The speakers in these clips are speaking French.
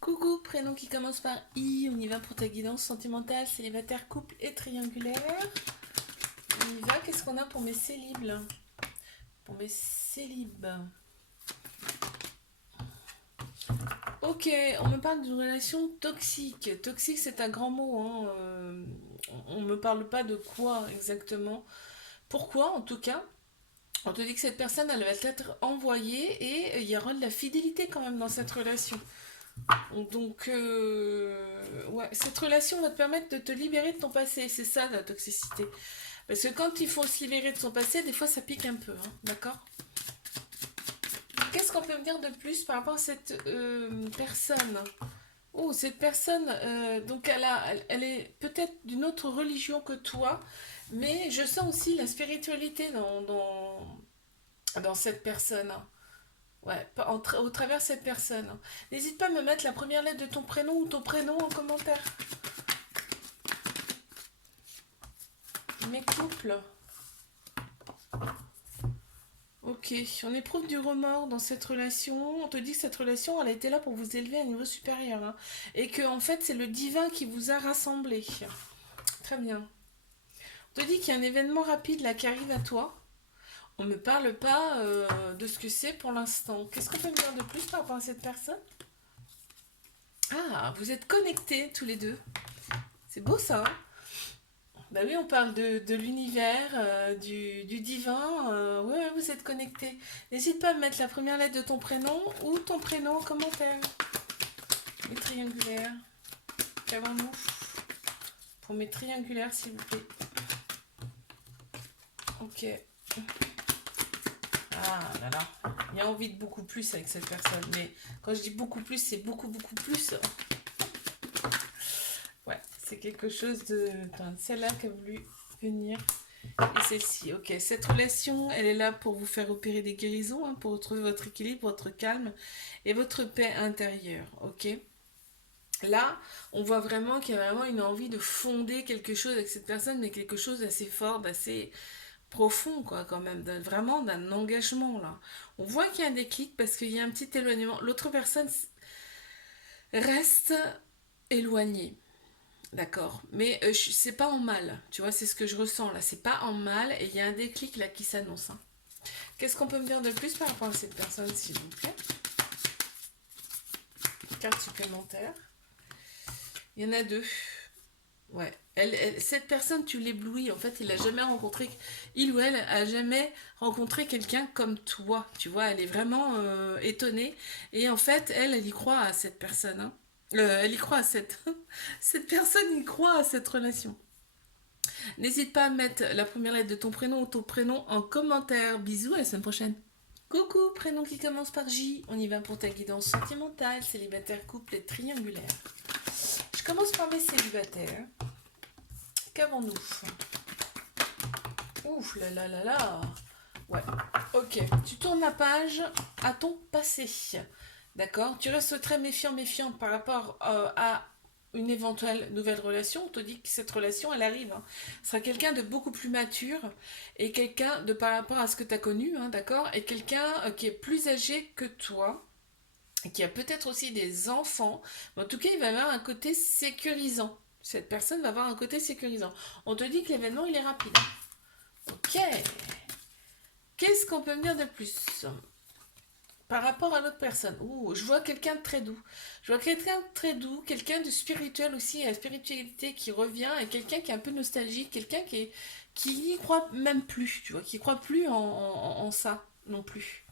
Coucou, prénom qui commence par I, on y va pour ta guidance sentimentale, célibataire, couple et triangulaire. On y va, qu'est-ce qu'on a pour mes célibes là? Pour mes célibes. Ok, on me parle d'une relation toxique. Toxique, c'est un grand mot, hein. On me parle pas de quoi exactement. Pourquoi, en tout cas? On te dit que cette personne, elle va être envoyée et il y aura de la fidélité quand même dans cette relation. Donc, ouais, cette relation va te permettre de te libérer de ton passé. C'est ça la toxicité. Parce que quand il faut se libérer de son passé, des fois ça pique un peu, hein, d'accord? Qu'est-ce qu'on peut me dire de plus par rapport à cette personne? Oh, cette personne, donc elle est peut-être d'une autre religion que toi, mais je sens aussi la spiritualité dans cette personne. Ouais, au travers de cette personne. N'hésite pas à me mettre la première lettre de ton prénom ou ton prénom en commentaire. Mes couples. Ok, on éprouve du remords dans cette relation. On te dit que cette relation, elle a été là pour vous élever à un niveau supérieur, hein. Et que, en fait, c'est le divin qui vous a rassemblés. Très bien. On te dit qu'il y a un événement rapide là qui arrive à toi. On ne me parle pas de ce que c'est pour l'instant. Qu'est-ce qu'on peut me dire de plus par rapport à cette personne? Ah, vous êtes connectés tous les deux. C'est beau ça, hein? Bah oui, on parle de l'univers, du divin. Ouais, ouais, vous êtes connectés. N'hésite pas à me mettre la première lettre de ton prénom ou ton prénom en commentaire. Les triangulaires. Qu'avons-nous pour mes triangulaires, s'il vous plaît? Ok. Ah là là. Il y a envie de beaucoup plus avec cette personne. Mais quand je dis beaucoup plus, c'est beaucoup, beaucoup plus. Ouais, c'est quelque chose de... Enfin, celle-là qui a voulu venir. Et celle-ci, ok. Cette relation, elle est là pour vous faire opérer des guérisons, hein, pour retrouver votre équilibre, votre calme et votre paix intérieure, ok. Là, on voit vraiment qu'il y a vraiment une envie de fonder quelque chose avec cette personne, mais quelque chose d'assez fort, d'assez profond, quoi, quand même, vraiment d'un engagement, là. On voit qu'il y a un déclic parce qu'il y a un petit éloignement. L'autre personne reste éloignée. D'accord, mais c'est pas en mal, tu vois, c'est ce que je ressens là, c'est pas en mal et il y a un déclic là qui s'annonce, hein. Qu'est-ce qu'on peut me dire de plus par rapport à cette personne, s'il vous plaît? Carte supplémentaire. Il y en a deux. Ouais. Cette personne, tu l'éblouis. En fait, il ou elle a jamais rencontré quelqu'un comme toi. Tu vois, elle est vraiment étonnée. Et en fait, elle y croit à cette personne, hein. Elle y croit à cette... cette personne y croit à cette relation. N'hésite pas à mettre la première lettre de ton prénom ou ton prénom en commentaire. Bisous, à la semaine prochaine. Coucou, prénom qui commence par J. On y va pour ta guidance sentimentale, célibataire, couple et triangulaire. Je commence par mes célibataires. Qu'avons-nous? Ouf là là là là. Ouais, ok. Tu tournes la page à ton passé. D'accord? Tu restes très méfiant par rapport à une éventuelle nouvelle relation. On te dit que cette relation, elle arrive, hein. Ce sera quelqu'un de beaucoup plus mature et quelqu'un de par rapport à ce que tu as connu, hein, d'accord? Et quelqu'un qui est plus âgé que toi, et qui a peut-être aussi des enfants. Mais en tout cas, il va avoir un côté sécurisant. Cette personne va avoir un côté sécurisant. On te dit que l'événement, il est rapide. Ok. Qu'est-ce qu'on peut me dire de plus par rapport à l'autre personne? Ouh, je vois quelqu'un de très doux. Je vois quelqu'un de très doux, quelqu'un de spirituel aussi, la spiritualité qui revient, et quelqu'un qui est un peu nostalgique, quelqu'un qui n'y croit même plus, tu vois, qui croit plus en ça non plus.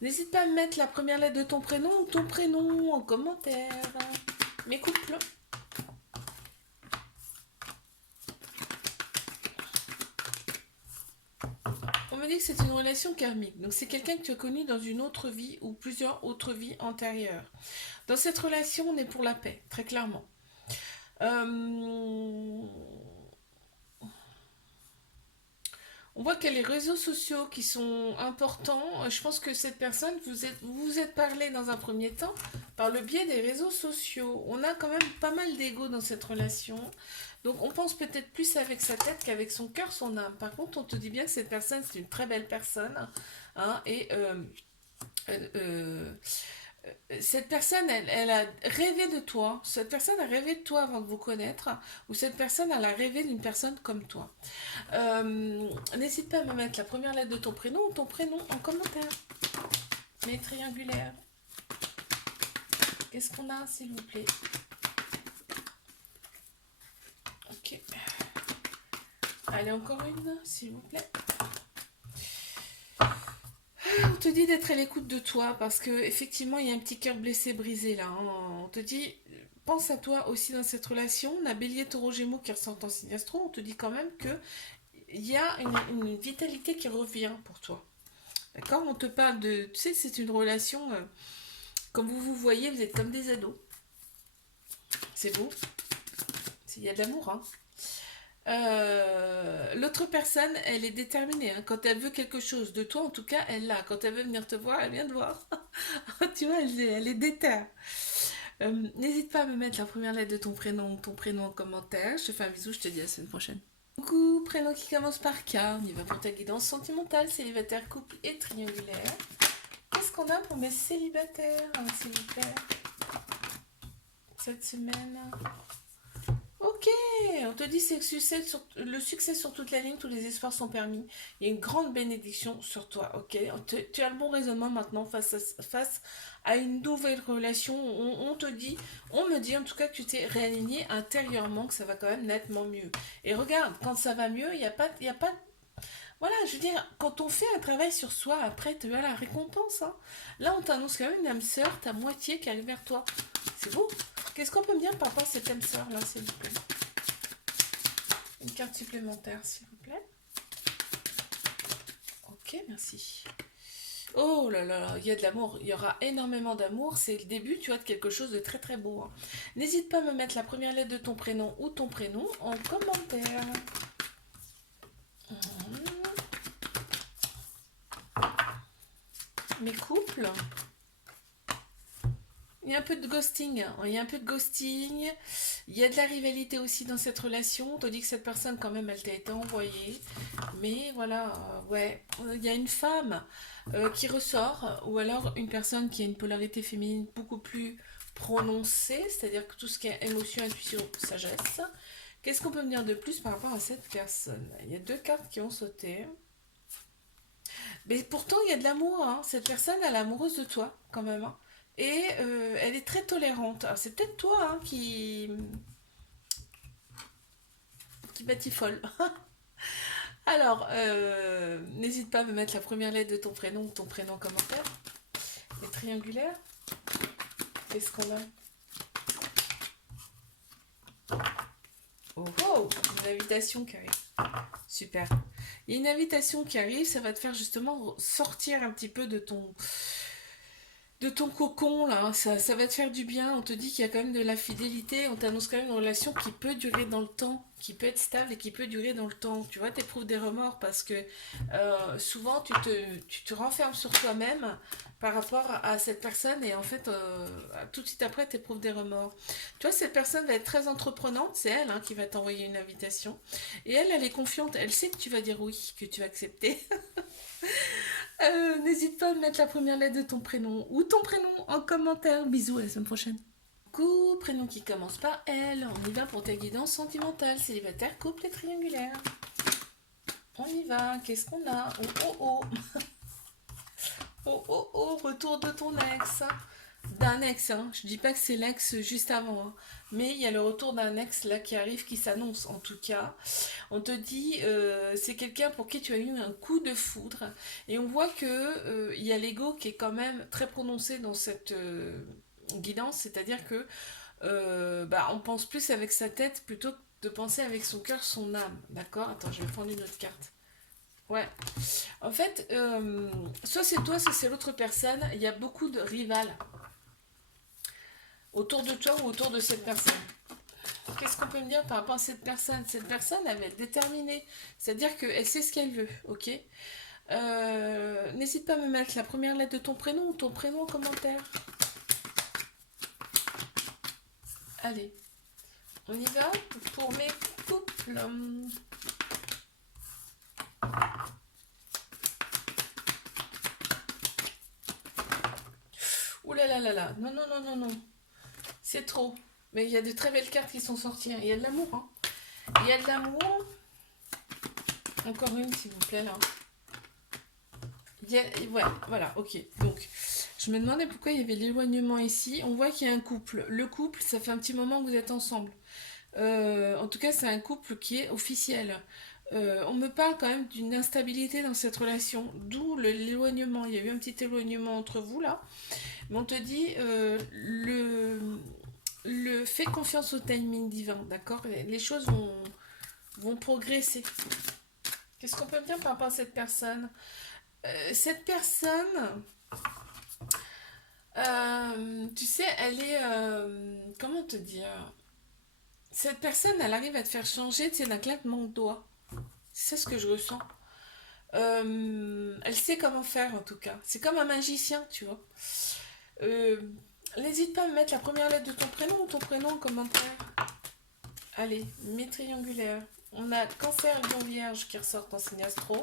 N'hésite pas à mettre la première lettre de ton prénom ou ton prénom en commentaire. Mes couples. On me dit que c'est une relation karmique. Donc c'est quelqu'un que tu as connu dans une autre vie ou plusieurs autres vies antérieures. Dans cette relation, on est pour la paix, très clairement. Euh, On voit qu'il y a les réseaux sociaux qui sont importants. Je pense que cette personne, vous êtes parlé dans un premier temps par le biais des réseaux sociaux. On a quand même pas mal d'ego dans cette relation. Donc on pense peut-être plus avec sa tête qu'avec son cœur, son âme. Par contre, on te dit bien que cette personne, c'est une très belle personne, hein, et Cette personne, elle a rêvé de toi. Cette personne a rêvé de toi avant de vous connaître. Ou cette personne, elle a rêvé d'une personne comme toi. N'hésite pas à me mettre la première lettre de ton prénom ou ton prénom en commentaire. Mais triangulaire. Qu'est-ce qu'on a, s'il vous plaît? Ok. Allez, encore une, s'il vous plaît. On te dit d'être à l'écoute de toi parce que effectivement il y a un petit cœur blessé, brisé là, hein. On te dit, pense à toi aussi dans cette relation. On a Bélier, Taureau, Gémeaux qui ressortent en signe astro. On te dit quand même que il y a une vitalité qui revient pour toi. D'accord? On te parle de, tu sais, c'est une relation, comme vous vous voyez, vous êtes comme des ados. C'est beau. Il y a de l'amour, hein. L'autre personne, elle est déterminée, hein. Quand elle veut quelque chose de toi, en tout cas, elle l'a. Quand elle veut venir te voir, elle vient te voir. Tu vois, elle est déterre. N'hésite pas à me mettre la première lettre de ton prénom en commentaire. Je te fais un bisou, je te dis à la semaine prochaine. Coucou, prénom qui commence par K. On y va pour ta guidance sentimentale, célibataire, couple et triangulaire. Qu'est-ce qu'on a pour mes célibataires, hein, s'il vous plaît, cette semaine? Ok, on te dit c'est le succès sur toute la ligne, tous les espoirs sont permis. Il y a une grande bénédiction sur toi, ok? Tu as le bon raisonnement maintenant face à une nouvelle relation. On te dit, on me dit en tout cas que tu t'es réaligné intérieurement, que ça va quand même nettement mieux. Et regarde, quand ça va mieux, il y a pas. Voilà, je veux dire, quand on fait un travail sur soi, après, tu as la récompense, hein. Là, on t'annonce quand même une âme sœur, ta moitié qui arrive vers toi. C'est beau. Qu'est-ce qu'on peut me dire par rapport à cette âme sœur là, s'il vous plaît? Une carte supplémentaire, s'il vous plaît. Ok, merci. Oh là là, il y a de l'amour, il y aura énormément d'amour, c'est le début, tu vois, de quelque chose de très très beau, hein. N'hésite pas à me mettre la première lettre de ton prénom ou ton prénom en commentaire. Mes couples. Il y a un peu de ghosting, hein. Il y a un peu de ghosting, il y a de la rivalité aussi dans cette relation. On te dit que cette personne, quand même, elle t'a été envoyée. Mais voilà, ouais, il y a une femme qui ressort, ou alors une personne qui a une polarité féminine beaucoup plus prononcée, c'est-à-dire que tout ce qui est émotion, intuition, sagesse. Qu'est-ce qu'on peut me dire de plus par rapport à cette personne? Il y a deux cartes qui ont sauté. Mais pourtant, il y a de l'amour, hein. Cette personne, elle est amoureuse de toi, quand même, hein. Et elle est très tolérante. Alors, c'est peut-être toi, hein, qui batifole. Alors, n'hésite pas à me mettre la première lettre de ton prénom en commentaire. Les triangulaires. Qu'est-ce qu'on a? Oh oh, une invitation qui arrive. Super. Il y a une invitation qui arrive, ça va te faire justement sortir un petit peu de ton cocon là, ça va te faire du bien. On te dit qu'il y a quand même de la fidélité, on t'annonce quand même une relation qui peut durer dans le temps, qui peut être stable et qui peut durer dans le temps. Tu vois, t'éprouves des remords parce que souvent tu te renfermes sur toi-même par rapport à cette personne et en fait tout de suite après t'éprouves des remords. Tu vois, cette personne va être très entreprenante, c'est elle, hein, qui va t'envoyer une invitation et elle est confiante, elle sait que tu vas dire oui, que tu vas accepter. N'hésite pas à mettre la première lettre de ton prénom ou ton prénom en commentaire. Bisous, à la semaine prochaine. Coucou, prénom qui commence par L. On y va pour ta guidance sentimentale, célibataire, couple et triangulaire. On y va, qu'est-ce qu'on a? Oh oh oh. Oh oh oh, retour de ton ex. D'un ex, hein. Je dis pas que c'est l'ex juste avant, hein. Mais il y a le retour d'un ex là qui arrive, qui s'annonce en tout cas. On te dit, c'est quelqu'un pour qui tu as eu un coup de foudre. Et on voit que il y a l'ego qui est quand même très prononcé dans cette guidance, c'est-à-dire que on pense plus avec sa tête plutôt que de penser avec son cœur, son âme. D'accord? Attends, je vais prendre une autre carte. Ouais. En fait, soit c'est toi, soit c'est l'autre personne. Il y a beaucoup de rivales autour de toi ou autour de cette personne. Qu'est-ce qu'on peut me dire par rapport à cette personne? Cette personne, elle va être déterminée. C'est-à-dire qu'elle sait ce qu'elle veut, ok? N'hésite pas à me mettre la première lettre de ton prénom ou ton prénom en commentaire. Allez, on y va pour mes couples. Ouh là là là là, non, non, non, non, non. C'est trop. Mais il y a de très belles cartes qui sont sorties. Hein. Il y a de l'amour. Hein. Il y a de l'amour. Encore une, s'il vous plaît, là. Ouais, voilà, ok. Donc, je me demandais pourquoi il y avait l'éloignement ici. On voit qu'il y a un couple. Le couple, ça fait un petit moment que vous êtes ensemble. En tout cas, c'est un couple qui est officiel. On me parle quand même d'une instabilité dans cette relation, d'où l'éloignement. Il y a eu un petit éloignement entre vous là. Mais on te dit fais confiance au timing divin, d'accord? Les choses vont progresser. Qu'est-ce qu'on peut me dire par rapport à cette personne? Cette personne, tu sais, elle est... comment te dire? Cette personne, elle arrive à te faire changer, tu sais, d'un claquement de doigts. C'est ça ce que je ressens. Elle sait comment faire en tout cas. C'est comme un magicien, tu vois. Euh, N'hésite pas à me mettre la première lettre de ton prénom ou ton prénom en commentaire. Allez, mes triangulaires. On a Cancer, Lion, Vierge qui ressortent en signe astro.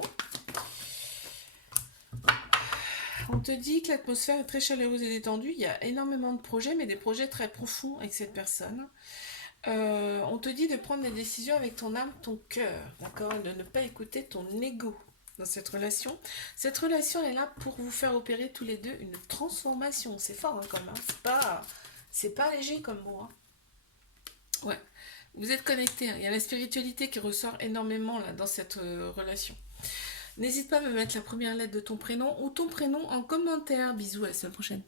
On te dit que l'atmosphère est très chaleureuse et détendue. Il y a énormément de projets, mais des projets très profonds avec cette personne. On te dit de prendre des décisions avec ton âme, ton cœur, d'accord? De ne pas écouter ton ego dans cette relation. Cette relation est là pour vous faire opérer tous les deux une transformation. C'est fort hein, quand même. Hein. C'est pas léger comme mot. Hein. Ouais. Vous êtes connectés. Hein. Il y a la spiritualité qui ressort énormément là dans cette relation. N'hésite pas à me mettre la première lettre de ton prénom ou ton prénom en commentaire. Bisous, à la semaine prochaine.